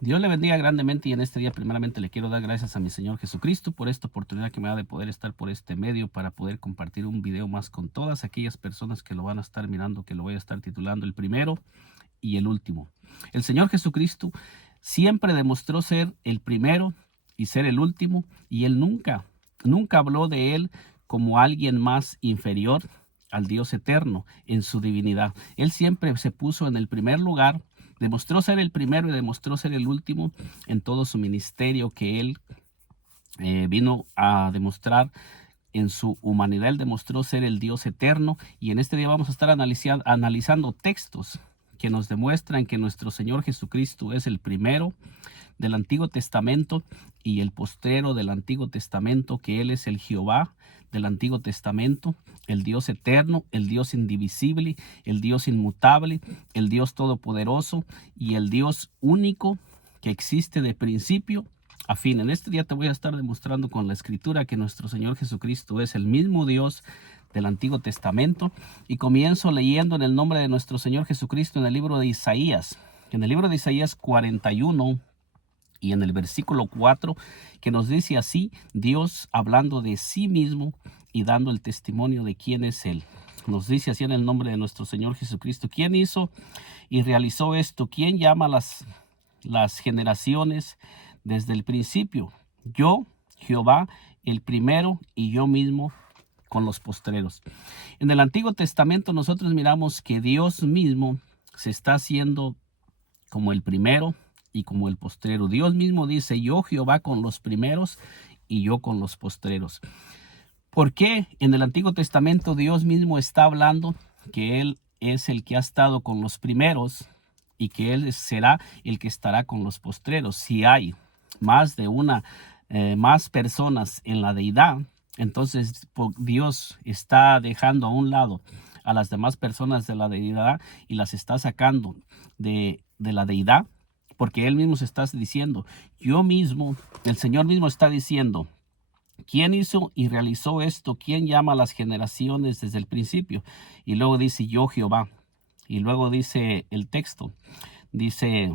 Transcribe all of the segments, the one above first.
Dios le bendiga grandemente y en este día primeramente le quiero dar gracias a mi Señor Jesucristo por esta oportunidad que me da de poder estar por este medio para poder compartir un video más con todas aquellas personas que lo van a estar mirando, que lo voy a estar titulando el primero y el último. El Señor Jesucristo siempre demostró ser el primero y ser el último, y Él nunca habló de Él como alguien más inferior al Dios eterno en su divinidad. Él siempre se puso en el primer lugar, demostró ser el primero y demostró ser el último en todo su ministerio que Él vino a demostrar. En su humanidad Él demostró ser el Dios eterno, y en este día vamos a estar analizando textos que nos demuestran que nuestro Señor Jesucristo es el primero del Antiguo Testamento y el postrero del Antiguo Testamento, que Él es el Jehová del Antiguo Testamento, el Dios eterno, el Dios indivisible, el Dios inmutable, el Dios todopoderoso y el Dios único que existe de principio a fin. En este día te voy a estar demostrando con la escritura que nuestro Señor Jesucristo es el mismo Dios del Antiguo Testamento, y comienzo leyendo en el nombre de nuestro Señor Jesucristo en el libro de Isaías, en el libro de Isaías 41 y en el versículo 4, que nos dice así, Dios hablando de sí mismo y dando el testimonio de quién es Él. Nos dice así en el nombre de nuestro Señor Jesucristo: ¿quién hizo y realizó esto? ¿Quién llama las generaciones desde el principio? Yo, Jehová, el primero, y yo mismo con los postreros. En el Antiguo Testamento nosotros miramos que Dios mismo se está haciendo como el primero y como el postrero. Dios mismo dice: yo Jehová con los primeros y yo con los postreros. ¿Por qué en el Antiguo Testamento Dios mismo está hablando que Él es el que ha estado con los primeros y que Él será el que estará con los postreros? Si hay más de más personas en la deidad, entonces Dios está dejando a un lado a las demás personas de la deidad y las está sacando de la deidad, porque Él mismo se está diciendo, yo mismo, el Señor mismo está diciendo, ¿quién hizo y realizó esto? ¿Quién llama a las generaciones desde el principio? Y luego dice, yo Jehová. Y luego dice el texto, dice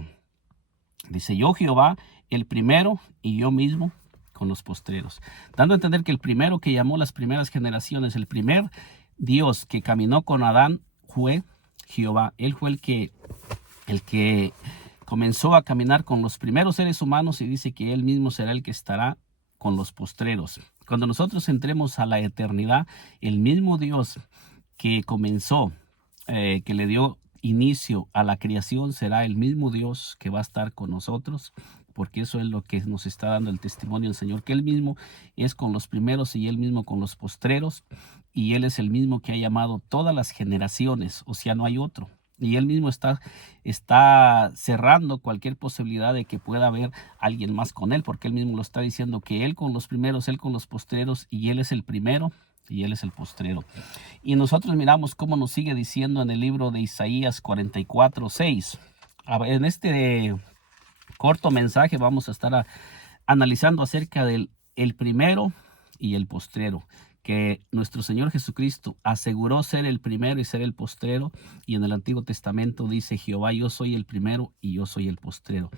yo Jehová, el primero, y yo mismo con los postreros. Dando a entender que el primero que llamó las primeras generaciones, el primer Dios que caminó con Adán fue Jehová. Él fue el que comenzó a caminar con los primeros seres humanos, y dice que Él mismo será el que estará con los postreros. Cuando nosotros entremos a la eternidad, el mismo Dios que comenzó, que le dio inicio a la creación, será el mismo Dios que va a estar con nosotros, porque eso es lo que nos está dando el testimonio del Señor, que Él mismo es con los primeros y Él mismo con los postreros, y Él es el mismo que ha llamado todas las generaciones, o sea, no hay otro. Y Él mismo está cerrando cualquier posibilidad de que pueda haber alguien más con Él, porque Él mismo lo está diciendo, que Él con los primeros, Él con los postreros, y Él es el primero y Él es el postrero. Y nosotros miramos cómo nos sigue diciendo en el libro de Isaías 44:6. En este corto mensaje vamos a estar analizando acerca del el primero y el postrero, que nuestro Señor Jesucristo aseguró ser el primero y ser el postrero, y en el Antiguo Testamento dice Jehová, yo soy el primero y yo soy el postrero.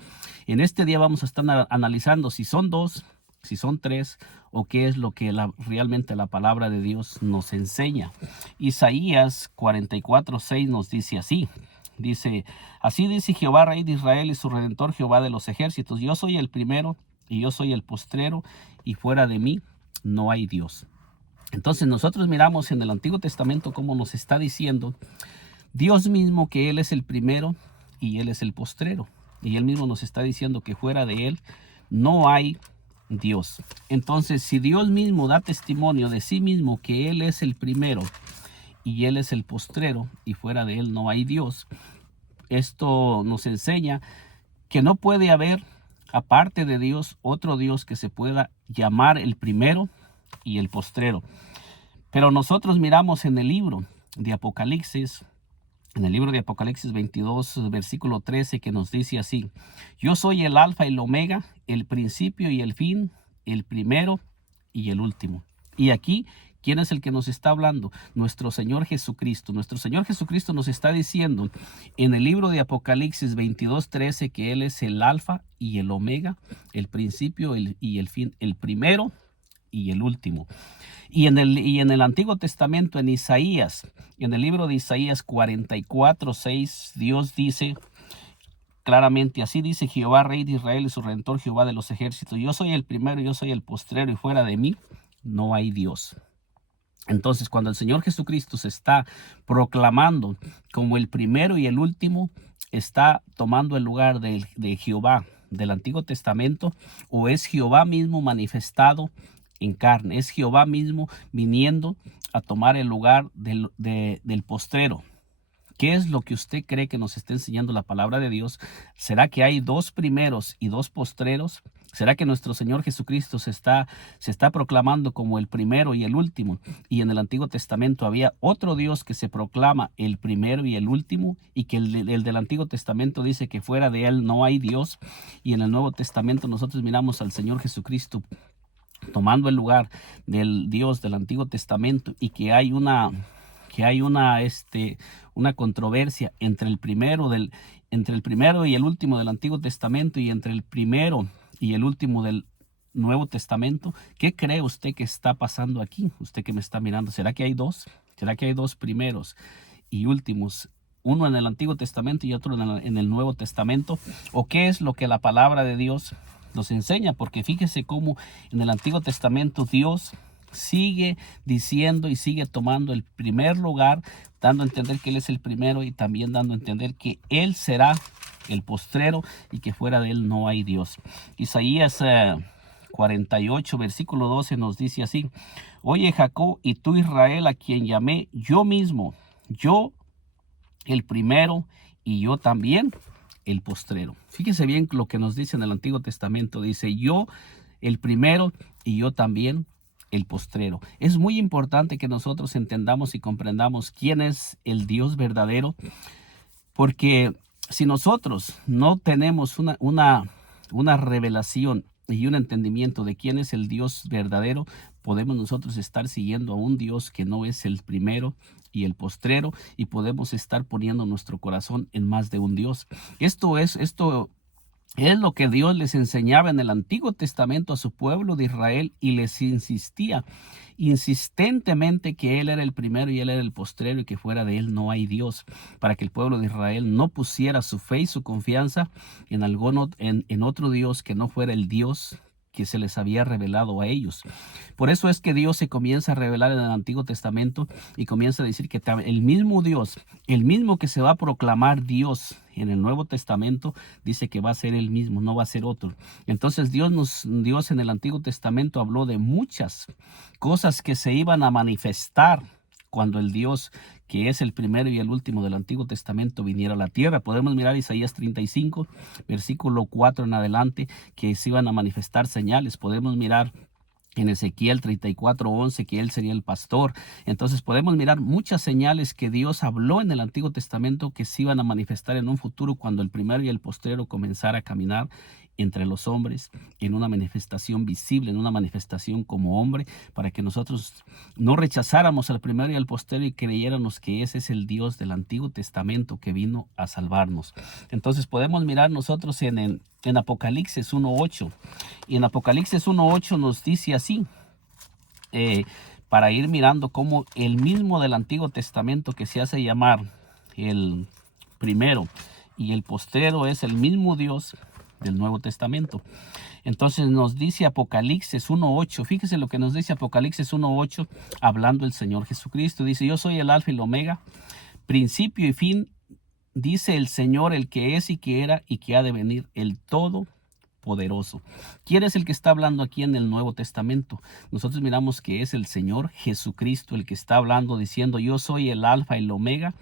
En este día vamos a estar analizando si son dos, si son tres, o qué es lo que realmente la palabra de Dios nos enseña. Isaías 44:6 nos dice así. Dice, así dice Jehová, Rey de Israel y su Redentor, Jehová de los ejércitos: yo soy el primero y yo soy el postrero, y fuera de mí no hay Dios. Entonces nosotros miramos en el Antiguo Testamento cómo nos está diciendo Dios mismo que Él es el primero y Él es el postrero. Y Él mismo nos está diciendo que fuera de Él no hay Dios. Entonces, si Dios mismo da testimonio de sí mismo que Él es el primero y Él es el postrero, y fuera de Él no hay Dios, esto nos enseña que no puede haber, aparte de Dios, otro Dios que se pueda llamar el primero y el postrero. Pero nosotros miramos en el libro de Apocalipsis, en el libro de Apocalipsis 22, versículo 13, que nos dice así: yo soy el alfa y el omega, el principio y el fin, el primero y el último. Y aquí, ¿quién es el que nos está hablando? Nuestro Señor Jesucristo. Nuestro Señor Jesucristo nos está diciendo en el libro de Apocalipsis 22:13 que Él es el alfa y el omega, el principio y el fin, el primero y el último. Y en el Antiguo Testamento, en el libro de Isaías 44:6, Dios dice claramente, así dice Jehová, Rey de Israel y su Redentor, Jehová de los ejércitos: yo soy el primero, yo soy el postrero, y fuera de mí no hay Dios. Entonces, cuando el Señor Jesucristo se está proclamando como el primero y el último, está tomando el lugar de Jehová del Antiguo Testamento, o es Jehová mismo manifestado en carne, es Jehová mismo viniendo a tomar el lugar del postrero. ¿Qué es lo que usted cree que nos está enseñando la palabra de Dios? ¿Será que hay dos primeros y dos postreros? ¿Será que nuestro Señor Jesucristo se está proclamando como el primero y el último? Y en el Antiguo Testamento había otro Dios que se proclama el primero y el último, y que el del Antiguo Testamento dice que fuera de él no hay Dios. Y en el Nuevo Testamento nosotros miramos al Señor Jesucristo tomando el lugar del Dios del Antiguo Testamento, y que hay una controversia entre el primero y el último del Antiguo Testamento, y entre el primero y el último del Nuevo Testamento. ¿Qué cree usted que está pasando aquí? Usted que me está mirando, ¿será que hay dos? ¿Será que hay dos primeros y últimos? Uno en el Antiguo Testamento y otro en el Nuevo Testamento. ¿O qué es lo que la palabra de Dios nos enseña? Porque fíjese cómo en el Antiguo Testamento Dios sigue diciendo y sigue tomando el primer lugar, dando a entender que Él es el primero, y también dando a entender que Él será el postrero y que fuera de Él no hay Dios. Isaías 48, versículo 12 nos dice así: oye Jacob, y tú Israel, a quien llamé yo mismo, yo el primero y yo también el postrero. Fíjese bien lo que nos dice en el Antiguo Testamento. Dice: yo el primero y yo también el postrero. Es muy importante que nosotros entendamos y comprendamos quién es el Dios verdadero, porque si nosotros no tenemos una revelación y un entendimiento de quién es el Dios verdadero, podemos nosotros estar siguiendo a un Dios que no es el primero y el postrero, y podemos estar poniendo nuestro corazón en más de un Dios. Esto es lo que Dios les enseñaba en el Antiguo Testamento a su pueblo de Israel, y les insistía insistentemente que Él era el primero y Él era el postrero, y que fuera de Él no hay Dios, para que el pueblo de Israel no pusiera su fe y su confianza en otro Dios que no fuera el Dios que se les había revelado a ellos. Por eso es que Dios se comienza a revelar en el Antiguo Testamento, y comienza a decir que el mismo Dios, el mismo que se va a proclamar Dios en el Nuevo Testamento, dice que va a ser el mismo, no va a ser otro. Entonces Dios en el Antiguo Testamento habló de muchas cosas que se iban a manifestar cuando el Dios que es el primero y el último del Antiguo Testamento viniera a la tierra. Podemos mirar Isaías 35, versículo 4 en adelante, que se iban a manifestar señales. Podemos mirar en Ezequiel 34:11 que Él sería el pastor. Entonces podemos mirar muchas señales que Dios habló en el Antiguo Testamento que se iban a manifestar en un futuro, cuando el primero y el postrero comenzara a caminar entre los hombres en una manifestación visible, en una manifestación como hombre, para que nosotros no rechazáramos al primero y al postrero y creyéramos que ese es el Dios del Antiguo Testamento que vino a salvarnos. Entonces podemos mirar nosotros en Apocalipsis 1:8, y en Apocalipsis 1:8 nos dice así, para ir mirando cómo el mismo del Antiguo Testamento, que se hace llamar el primero y el postrero, es el mismo Dios del Nuevo Testamento. Entonces nos dice Apocalipsis 1:8, fíjese lo que nos dice Apocalipsis 1:8, hablando el Señor Jesucristo. Dice: yo soy el alfa y el omega, principio y fin, dice el Señor, el que es y que era y que ha de venir, el Todopoderoso. ¿Quién es el que está hablando aquí en el Nuevo Testamento? Nosotros miramos que es el Señor Jesucristo el que está hablando, diciendo: yo soy el alfa y el omega,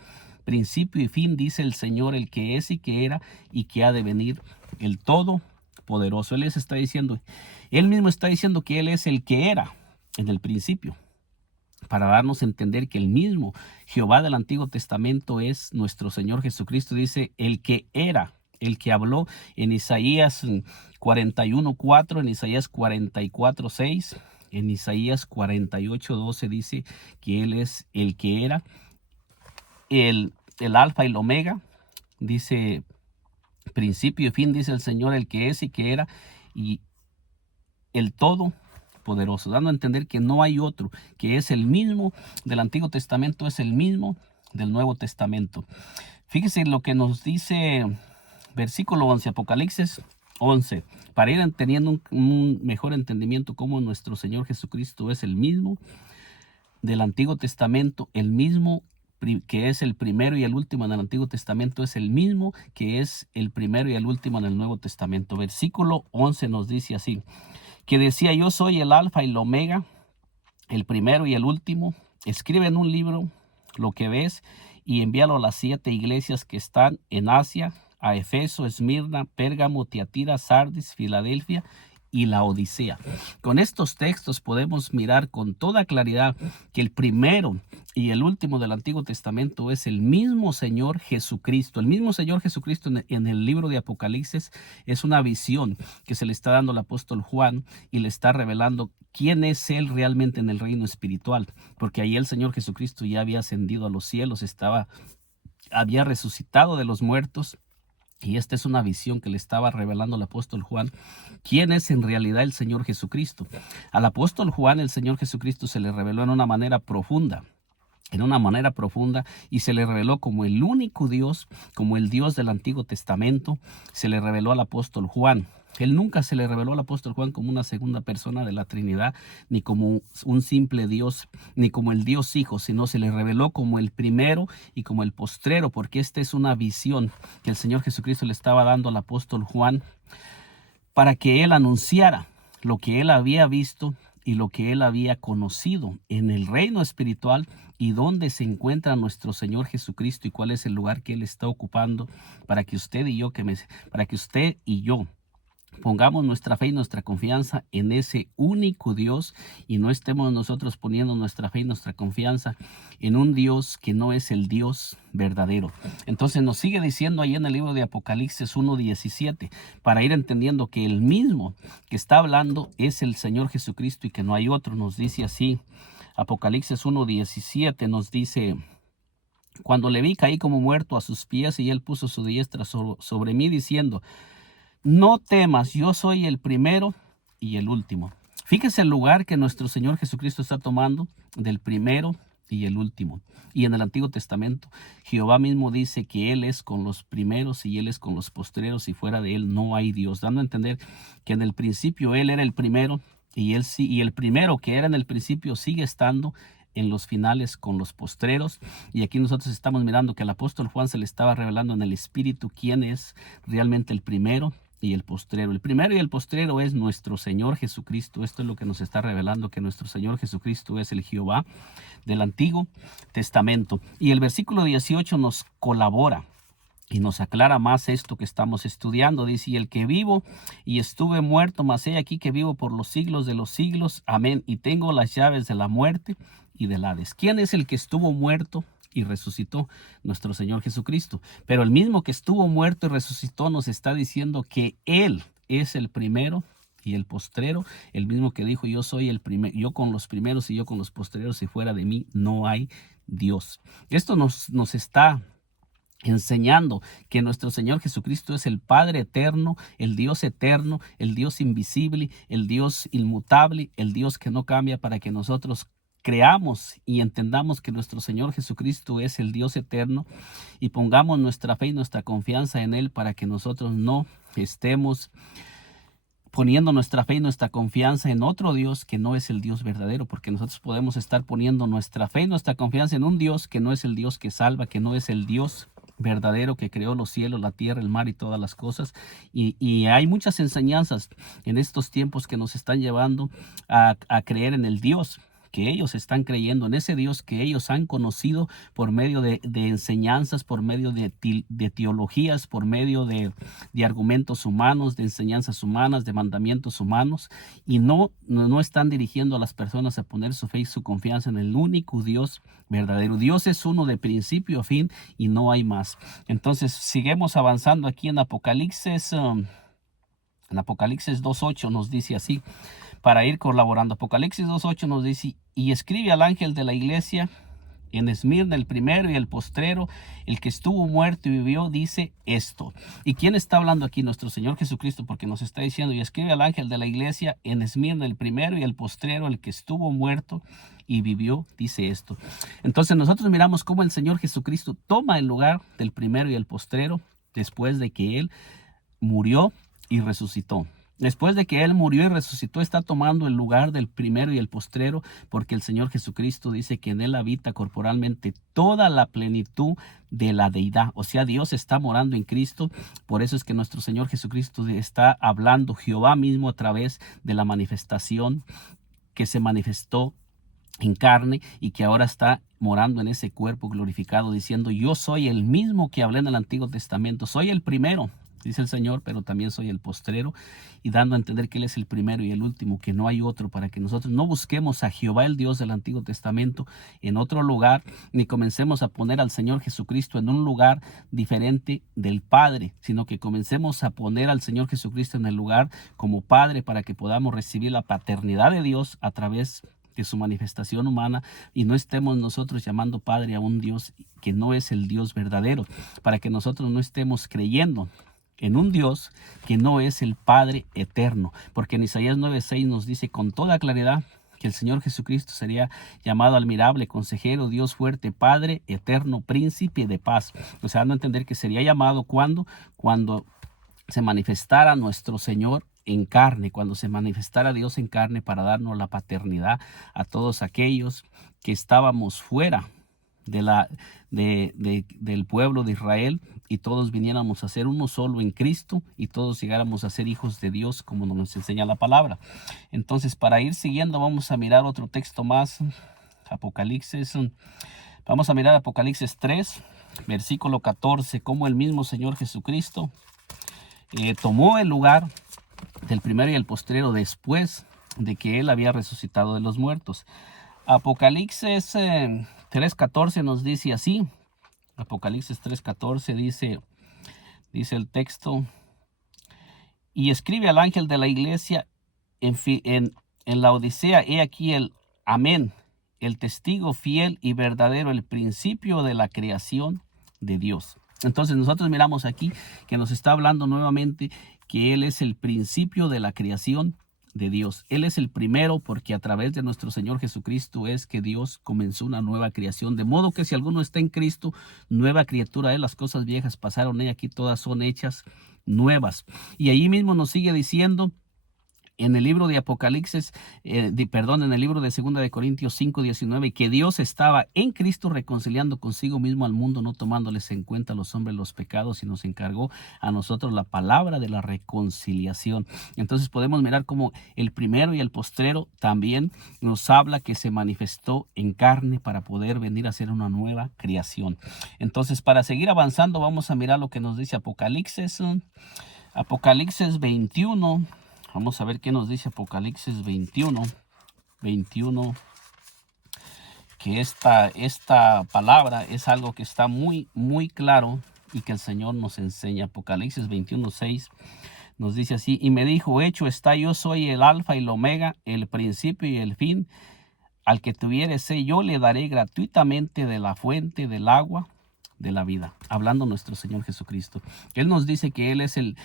principio y fin, dice el Señor, el que es y que era y que ha de venir, el Todopoderoso. Él mismo está diciendo que Él es el que era en el principio, para darnos a entender que el mismo Jehová del Antiguo Testamento es nuestro Señor Jesucristo. Dice: el que era, el que habló en Isaías 41:4, en Isaías 44:6, en Isaías 48:12, dice que Él es el que era, el alfa y el omega. Dice principio y fin, dice el Señor, el que es y que era, y el Todopoderoso, dando a entender que no hay otro, que es el mismo del Antiguo Testamento, es el mismo del Nuevo Testamento. Fíjese lo que nos dice versículo 11, Apocalipsis 11, para ir teniendo un mejor entendimiento cómo nuestro Señor Jesucristo es el mismo del Antiguo Testamento, el mismo que es el primero y el último en el Antiguo Testamento, es el mismo que es el primero y el último en el Nuevo Testamento. Versículo 11 nos dice así, que decía: yo soy el alfa y el omega, el primero y el último. Escribe en un libro lo que ves y envíalo a las 7 iglesias que están en Asia, a Efeso, Esmirna, Pérgamo, Tiatira, Sardis, Filadelfia y la Odisea. Con estos textos podemos mirar con toda claridad que el primero y el último del Antiguo Testamento es el mismo Señor Jesucristo. El mismo Señor Jesucristo en el libro de Apocalipsis es una visión que se le está dando al apóstol Juan y le está revelando quién es Él realmente en el reino espiritual, porque ahí el Señor Jesucristo ya había ascendido a los cielos, había resucitado de los muertos. Y esta es una visión que le estaba revelando el apóstol Juan. ¿Quién es en realidad el Señor Jesucristo? Al apóstol Juan el Señor Jesucristo se le reveló en una manera profunda. Y se le reveló como el único Dios, como el Dios del Antiguo Testamento. Se le reveló al apóstol Juan. Él nunca se le reveló al apóstol Juan como una segunda persona de la Trinidad, ni como un simple Dios, ni como el Dios Hijo, sino se le reveló como el primero y como el postrero, porque esta es una visión que el Señor Jesucristo le estaba dando al apóstol Juan para que él anunciara lo que él había visto y lo que él había conocido en el reino espiritual y dónde se encuentra nuestro Señor Jesucristo y cuál es el lugar que él está ocupando para que usted y yo pongamos nuestra fe y nuestra confianza en ese único Dios y no estemos nosotros poniendo nuestra fe y nuestra confianza en un Dios que no es el Dios verdadero. Entonces nos sigue diciendo ahí en el libro de Apocalipsis 1:17 para ir entendiendo que el mismo que está hablando es el Señor Jesucristo y que no hay otro. Nos dice así, Apocalipsis 1:17 nos dice: cuando le vi, caí como muerto a sus pies y él puso su diestra sobre mí diciendo: no temas, yo soy el primero y el último. Fíjese el lugar que nuestro Señor Jesucristo está tomando del primero y el último. Y en el Antiguo Testamento, Jehová mismo dice que Él es con los primeros y Él es con los postreros y fuera de Él no hay Dios, dando a entender que en el principio Él era el primero y Él sí, y el primero que era en el principio sigue estando en los finales con los postreros. Y aquí nosotros estamos mirando que al apóstol Juan se le estaba revelando en el Espíritu quién es realmente el primero y el postrero. El primero y el postrero es nuestro Señor Jesucristo. Esto es lo que nos está revelando, que nuestro Señor Jesucristo es el Jehová del Antiguo Testamento. Y el versículo 18 nos colabora y nos aclara más esto que estamos estudiando. Dice: y el que vivo y estuve muerto, mas he aquí que vivo por los siglos de los siglos. Amén. Y tengo las llaves de la muerte y del Hades. ¿Quién es el que estuvo muerto y resucitó? Nuestro Señor Jesucristo. Pero el mismo que estuvo muerto y resucitó nos está diciendo que Él es el primero y el postrero, el mismo que dijo: yo soy el primero, yo con los primeros y yo con los postreros, y fuera de mí no hay Dios. Esto nos está enseñando que nuestro Señor Jesucristo es el Padre eterno, el Dios invisible, el Dios inmutable, el Dios que no cambia, para que nosotros creamos y entendamos que nuestro Señor Jesucristo es el Dios eterno y pongamos nuestra fe y nuestra confianza en Él, para que nosotros no estemos poniendo nuestra fe y nuestra confianza en otro Dios que no es el Dios verdadero, porque nosotros podemos estar poniendo nuestra fe y nuestra confianza en un Dios que no es el Dios que salva, que no es el Dios verdadero que creó los cielos, la tierra, el mar y todas las cosas. Y hay muchas enseñanzas en estos tiempos que nos están llevando a creer en el Dios que ellos están creyendo, en ese Dios que ellos han conocido por medio de enseñanzas, por medio de teologías, por medio de argumentos humanos, de enseñanzas humanas, de mandamientos humanos, y no están dirigiendo a las personas a poner su fe y su confianza en el único Dios verdadero. Dios es uno de principio a fin y no hay más. Entonces, seguimos avanzando aquí en Apocalipsis. En Apocalipsis 2:8 nos dice así, para ir colaborando. Apocalipsis 2:8 nos dice: y escribe al ángel de la iglesia en Esmirna, el primero y el postrero, el que estuvo muerto y vivió, dice esto. ¿Y quién está hablando aquí? Nuestro Señor Jesucristo, porque nos está diciendo, y escribe al ángel de la iglesia en Esmirna, el primero y el postrero, el que estuvo muerto y vivió, dice esto. Entonces nosotros miramos cómo el Señor Jesucristo toma el lugar del primero y el postrero después de que Él murió y resucitó. Después de que Él murió y resucitó, está tomando el lugar del primero y el postrero, porque el Señor Jesucristo dice que en Él habita corporalmente toda la plenitud de la deidad. O sea, Dios está morando en Cristo. Por eso es que nuestro Señor Jesucristo está hablando, Jehová mismo, a través de la manifestación que se manifestó en carne y que ahora está morando en ese cuerpo glorificado, diciendo, yo soy el mismo que hablé en el Antiguo Testamento, soy el primero, dice el Señor, pero también soy el postrero, y dando a entender que Él es el primero y el último, que no hay otro, para que nosotros no busquemos a Jehová, el Dios del Antiguo Testamento, en otro lugar, ni comencemos a poner al Señor Jesucristo en un lugar diferente del Padre, sino que comencemos a poner al Señor Jesucristo en el lugar como Padre, para que podamos recibir la paternidad de Dios a través de su manifestación humana, y no estemos nosotros llamando Padre a un Dios que no es el Dios verdadero, para que nosotros no estemos creyendo en un Dios que no es el Padre eterno, porque en Isaías 9:6 nos dice con toda claridad que el Señor Jesucristo sería llamado admirable, consejero, Dios fuerte, Padre eterno, príncipe de paz. O sea, dando a entender que sería llamado cuando se manifestara nuestro Señor en carne, cuando se manifestara Dios en carne para darnos la paternidad a todos aquellos que estábamos fuera del pueblo de Israel, y todos viniéramos a ser uno solo en Cristo, y todos llegáramos a ser hijos de Dios como nos enseña la palabra. Entonces, para ir siguiendo, vamos a mirar otro texto más, Apocalipsis. Vamos a mirar Apocalipsis 3, versículo 14, cómo el mismo Señor Jesucristo tomó el lugar del primero y el postrero después de que Él había resucitado de los muertos. Apocalipsis 3:14 nos dice así. Apocalipsis 3:14 dice el texto: y escribe al ángel de la iglesia en la Odisea, he aquí el amén, el testigo fiel y verdadero, el principio de la creación de Dios. Entonces nosotros miramos aquí que nos está hablando nuevamente que Él es el principio de la creación de Dios. Él es el primero, porque a través de nuestro Señor Jesucristo es que Dios comenzó una nueva creación. De modo que si alguno está en Cristo, nueva criatura es. Las cosas viejas pasaron, y aquí todas son hechas nuevas. Y ahí mismo nos sigue diciendo en el libro de Apocalipsis, en el libro de 2 de Corintios 5:19, que Dios estaba en Cristo reconciliando consigo mismo al mundo, no tomándoles en cuenta a los hombres los pecados, y nos encargó a nosotros la palabra de la reconciliación. Entonces podemos mirar cómo el primero y el postrero también nos habla que se manifestó en carne para poder venir a ser una nueva creación. Entonces, para seguir avanzando, vamos a mirar lo que nos dice Apocalipsis 21. Vamos a ver qué nos dice Apocalipsis 21, que esta palabra es algo que está muy, muy claro y que el Señor nos enseña. Apocalipsis 21:6 nos dice así: y me dijo, hecho está, yo soy el alfa y el omega, el principio y el fin. Al que tuviere sed, yo le daré gratuitamente de la fuente del agua de la vida. Hablando nuestro Señor Jesucristo. Él nos dice que Él es el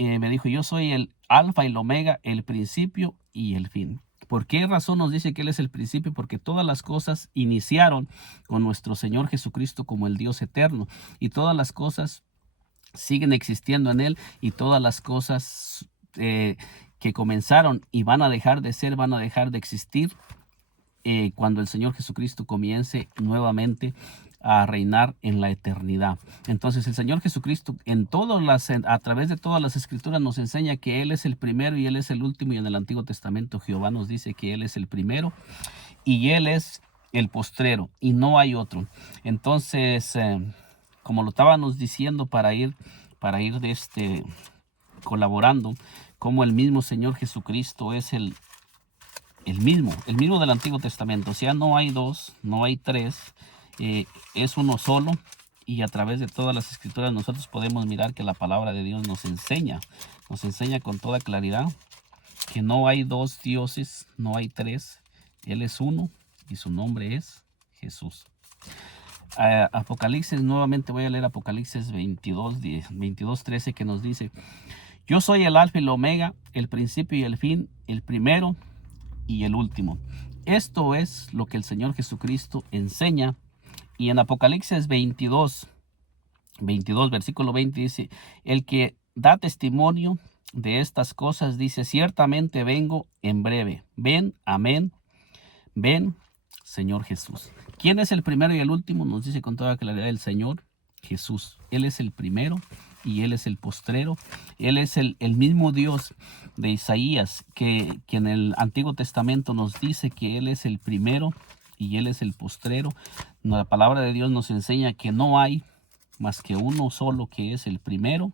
me dijo, yo soy el alfa y el omega, el principio y el fin. ¿Por qué razón nos dice que Él es el principio? Porque todas las cosas iniciaron con nuestro Señor Jesucristo como el Dios eterno, y todas las cosas siguen existiendo en Él, y todas las cosas que comenzaron y van a dejar de ser, van a dejar de existir cuando el Señor Jesucristo comience nuevamente a reinar en la eternidad. Entonces el Señor Jesucristo a través de todas las escrituras nos enseña que Él es el primero y Él es el último, y en el Antiguo Testamento Jehová nos dice que Él es el primero y Él es el postrero y no hay otro. Entonces, como lo estábamos diciendo, para ir colaborando, como el mismo Señor Jesucristo es el mismo del Antiguo Testamento. O sea, no hay dos, no hay tres, es uno solo, y a través de todas las escrituras nosotros podemos mirar que la palabra de Dios nos enseña con toda claridad que no hay dos dioses, no hay tres, Él es uno y su nombre es Jesús. Apocalipsis, nuevamente voy a leer Apocalipsis 22:13, que nos dice: yo soy el alfa y el omega, el principio y el fin, el primero y el último. Esto es lo que el Señor Jesucristo enseña. Y en Apocalipsis 22, versículo 20 dice: el que da testimonio de estas cosas dice: ciertamente vengo en breve. Ven, amén. Ven, Señor Jesús. ¿Quién es el primero y el último? Nos dice con toda claridad el Señor Jesús. Él es el primero y Él es el postrero. Él es el mismo Dios de Isaías, que en el Antiguo Testamento nos dice que Él es el primero y Él es el postrero. La palabra de Dios nos enseña que no hay más que uno solo, que es el primero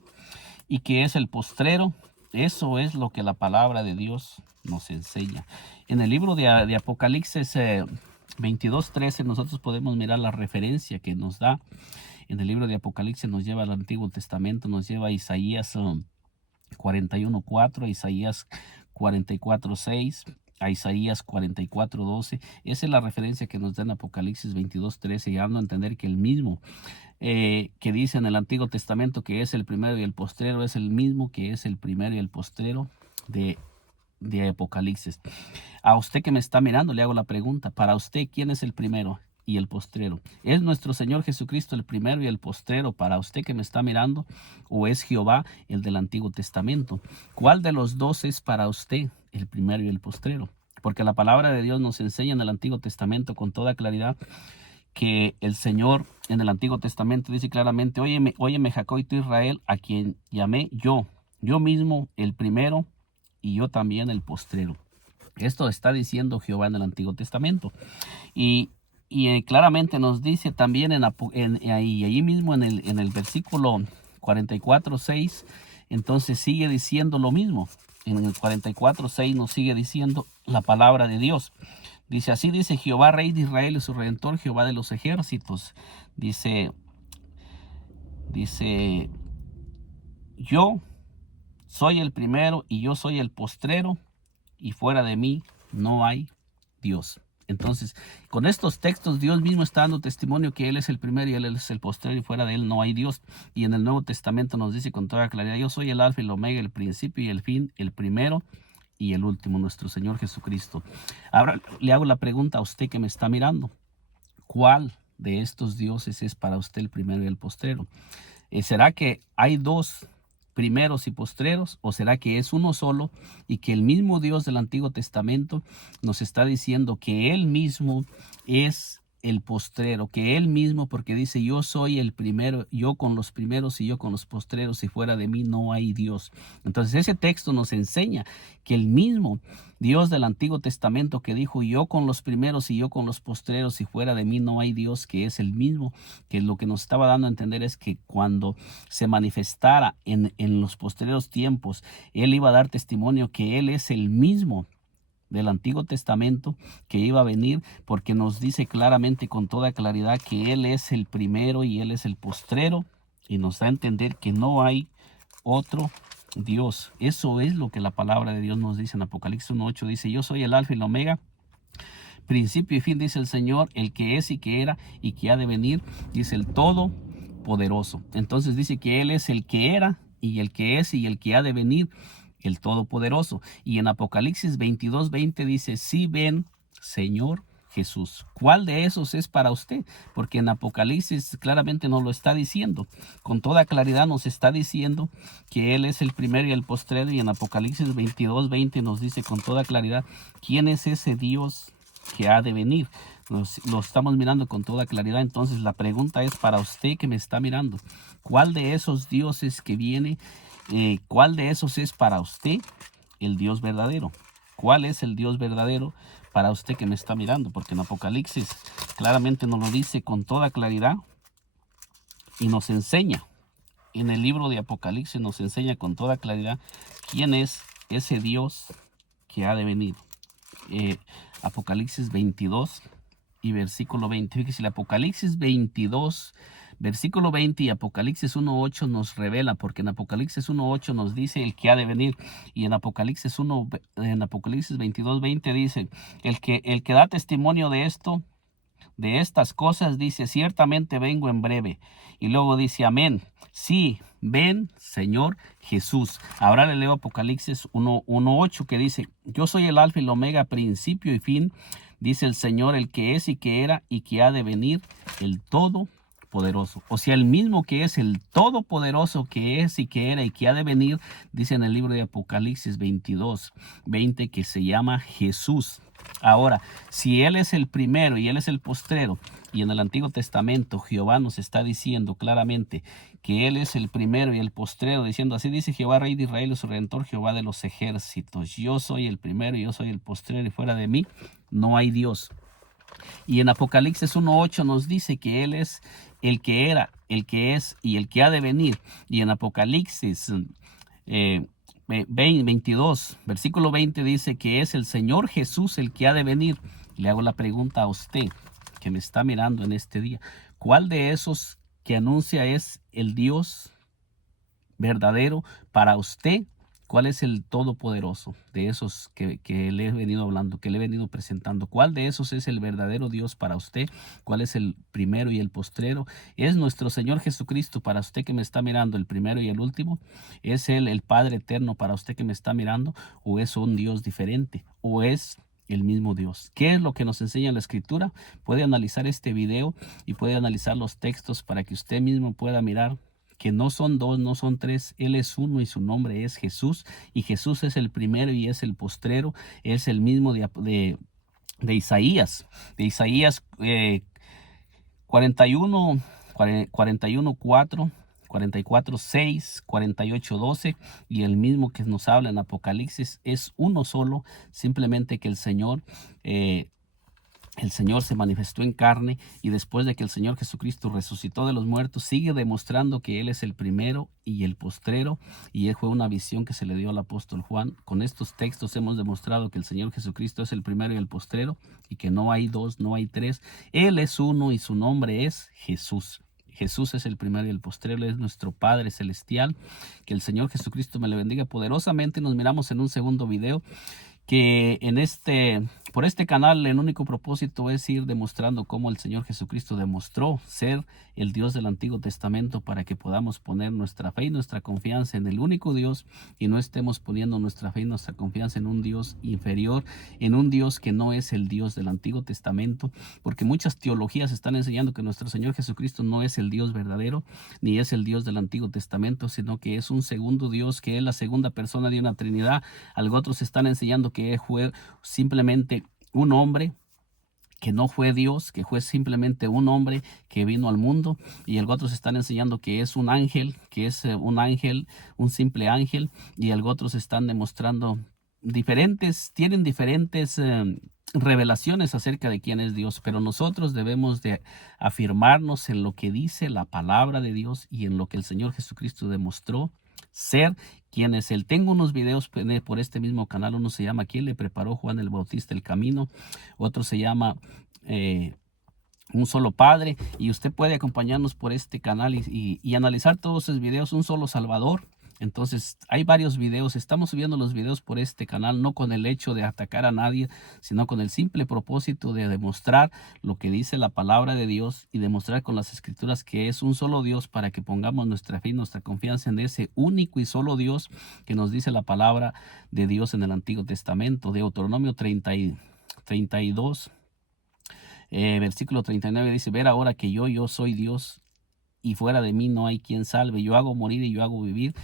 y que es el postrero. Eso es lo que la palabra de Dios nos enseña. En el libro de Apocalipsis 22:13 nosotros podemos mirar la referencia que nos da. En el libro de Apocalipsis nos lleva al Antiguo Testamento, nos lleva a Isaías 41:4, a Isaías 44:6, a Isaías 44:12. Esa es la referencia que nos da en Apocalipsis 22:13, llegando a entender que el mismo que dice en el Antiguo Testamento que es el primero y el postrero, es el mismo que es el primero y el postrero de Apocalipsis. A usted que me está mirando le hago la pregunta: para usted, ¿quién es el primero y el postrero? ¿Es nuestro Señor Jesucristo el primero y el postrero para usted que me está mirando, o es Jehová, el del Antiguo Testamento? ¿Cuál de los dos es para usted el primero y el postrero? Porque la palabra de Dios nos enseña en el Antiguo Testamento con toda claridad que el Señor en el Antiguo Testamento dice claramente: óyeme Jacob y tú Israel, a quien llamé yo mismo el primero y yo también el postrero. Esto está diciendo Jehová en el Antiguo Testamento. Y claramente nos dice también ahí mismo en el versículo 44:6, entonces sigue diciendo lo mismo. En el 44:6 nos sigue diciendo la palabra de Dios. Dice: así dice Jehová, Rey de Israel y su Redentor, Jehová de los ejércitos. Dice, yo soy el primero y yo soy el postrero, y fuera de mí no hay Dios. Entonces, con estos textos Dios mismo está dando testimonio que Él es el primero y Él es el postrero, y fuera de Él no hay Dios. Y en el Nuevo Testamento nos dice con toda claridad: yo soy el alfa y el omega, el principio y el fin, el primero y el último, nuestro Señor Jesucristo. Ahora le hago la pregunta a usted que me está mirando: ¿cuál de estos dioses es para usted el primero y el postrero? ¿Será que hay dos primeros y postreros, o será que es uno solo, y que el mismo Dios del Antiguo Testamento nos está diciendo que Él mismo es el postrero, que Él mismo, porque dice: yo soy el primero, yo con los primeros y yo con los postreros, y fuera de mí no hay Dios? Entonces ese texto nos enseña que el mismo Dios del Antiguo Testamento que dijo: yo con los primeros y yo con los postreros, y fuera de mí no hay Dios, que es el mismo, que lo que nos estaba dando a entender es que cuando se manifestara en los postreros tiempos, Él iba a dar testimonio que Él es el mismo del Antiguo Testamento que iba a venir, porque nos dice claramente con toda claridad que Él es el primero y Él es el postrero, y nos da a entender que no hay otro Dios. Eso es lo que la palabra de Dios nos dice en Apocalipsis 1:8. Dice: yo soy el alfa y el omega, principio y fin, dice el Señor, el que es y que era y que ha de venir, dice el Todopoderoso. Entonces dice que Él es el que era y el que es y el que ha de venir, el Todopoderoso. Y en Apocalipsis 22:20 dice: sí, ven, Señor Jesús. ¿Cuál de esos es para usted? Porque en Apocalipsis claramente nos lo está diciendo. Con toda claridad nos está diciendo que Él es el primero y el postrero. Y en Apocalipsis 22:20 nos dice con toda claridad quién es ese Dios que ha de venir. Lo estamos mirando con toda claridad. Entonces la pregunta es para usted que me está mirando: ¿cuál de esos dioses que viene, cuál de esos es para usted el Dios verdadero? ¿Cuál es el Dios verdadero para usted que me está mirando? Porque en Apocalipsis claramente nos lo dice con toda claridad y nos enseña. En el libro de Apocalipsis nos enseña con toda claridad quién es ese Dios que ha de venir. Apocalipsis 22 y versículo 20. Fíjese, el Apocalipsis 22, Versículo 20 y Apocalipsis 1:8 nos revela, porque en Apocalipsis 1:8 nos dice el que ha de venir, y en Apocalipsis 22:20 dice, el que da testimonio de esto, de estas cosas, dice, ciertamente vengo en breve. Y luego dice, amén. Sí, ven, Señor Jesús. Ahora le leo Apocalipsis 1:8 que dice, yo soy el alfa y el omega, principio y fin, dice el Señor, el que es y que era y que ha de venir, el Todopoderoso. O sea, el mismo que es el Todopoderoso, que es y que era y que ha de venir, dice en el libro de Apocalipsis 22:20 que se llama Jesús. Ahora, si Él es el primero y Él es el postrero, y en el Antiguo Testamento Jehová nos está diciendo claramente que Él es el primero y el postrero, diciendo, así dice Jehová, Rey de Israel, y su Redentor, Jehová de los ejércitos, yo soy el primero y yo soy el postrero, y fuera de mí no hay Dios. Y en Apocalipsis 1:8 nos dice que Él es el que era, el que es y el que ha de venir. Y en Apocalipsis 22, versículo 20 dice que es el Señor Jesús el que ha de venir. Le hago la pregunta a usted que me está mirando en este día. ¿Cuál de esos que anuncia es el Dios verdadero para usted? ¿Cuál es el todopoderoso de esos que le he venido hablando, que le he venido presentando? ¿Cuál de esos es el verdadero Dios para usted? ¿Cuál es el primero y el postrero? ¿Es nuestro Señor Jesucristo para usted que me está mirando, el primero y el último? ¿Es Él el Padre eterno para usted que me está mirando? ¿O es un Dios diferente? ¿O es el mismo Dios? ¿Qué es lo que nos enseña la Escritura? Puede analizar este video y puede analizar los textos para que usted mismo pueda mirar que no son dos, no son tres, Él es uno y su nombre es Jesús, y Jesús es el primero y es el postrero, es el mismo de Isaías, 41, 41:4, 44:6, 48:12, y el mismo que nos habla en Apocalipsis es uno solo, simplemente que el Señor se manifestó en carne, y después de que el Señor Jesucristo resucitó de los muertos, sigue demostrando que Él es el primero y el postrero, y fue una visión que se le dio al apóstol Juan. Con estos textos hemos demostrado que el Señor Jesucristo es el primero y el postrero, y que no hay dos, no hay tres. Él es uno y su nombre es Jesús. Jesús es el primero y el postrero, es nuestro Padre Celestial. Que el Señor Jesucristo me le bendiga poderosamente. Nos miramos en un segundo video, que por este canal el único propósito es ir demostrando cómo el Señor Jesucristo demostró ser el Dios del Antiguo Testamento, para que podamos poner nuestra fe y nuestra confianza en el único Dios, y no estemos poniendo nuestra fe y nuestra confianza en un Dios inferior, en un Dios que no es el Dios del Antiguo Testamento, porque muchas teologías están enseñando que nuestro Señor Jesucristo no es el Dios verdadero, ni es el Dios del Antiguo Testamento, sino que es un segundo Dios, que es la segunda persona de una Trinidad. Algo otros están enseñando que fue simplemente un hombre, que no fue Dios, que fue simplemente un hombre que vino al mundo, y el otros están enseñando que es un ángel, un simple ángel, y el otros están demostrando tienen diferentes revelaciones acerca de quién es Dios, pero nosotros debemos de afirmarnos en lo que dice la palabra de Dios y en lo que el Señor Jesucristo demostró ser quién es Él. Tengo unos videos por este mismo canal. Uno se llama ¿Quién le preparó Juan el Bautista el camino? Otro se llama Un solo Padre, y usted puede acompañarnos por este canal y analizar todos esos videos. Un solo Salvador. Entonces hay varios videos. Estamos subiendo los videos por este canal no con el hecho de atacar a nadie, sino con el simple propósito de demostrar lo que dice la palabra de Dios, y demostrar con las Escrituras que es un solo Dios, para que pongamos nuestra fe y nuestra confianza en ese único y solo Dios que nos dice la palabra de Dios en el Antiguo Testamento. Deuteronomio 32, versículo 39 dice: ver ahora que yo soy Dios, y fuera de mí no hay quien salve. Yo hago morir y yo hago vivir,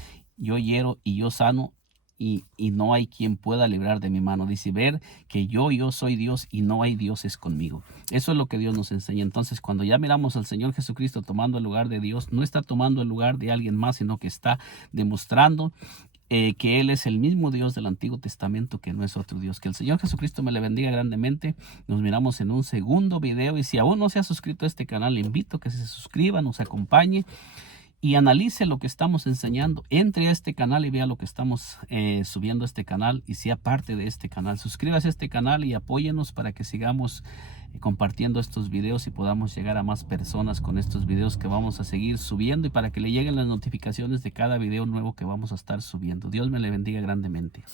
yo hiero y yo sano, y no hay quien pueda librar de mi mano. Dice: ver que yo soy Dios y no hay dioses conmigo. Eso es lo que Dios nos enseña. Entonces, cuando ya miramos al Señor Jesucristo tomando el lugar de Dios, no está tomando el lugar de alguien más, sino que está demostrando que Él es el mismo Dios del Antiguo Testamento, que no es otro Dios. Que el Señor Jesucristo me le bendiga grandemente. Nos miramos en un segundo video, y si aún no se ha suscrito a este canal, le invito a que se suscriba, nos acompañe, y analice lo que estamos enseñando. Entre a este canal y vea lo que estamos subiendo a este canal y sea parte de este canal. Suscríbase a este canal y apóyenos para que sigamos compartiendo estos videos y podamos llegar a más personas con estos videos que vamos a seguir subiendo y para que le lleguen las notificaciones de cada video nuevo que vamos a estar subiendo. Dios me le bendiga grandemente.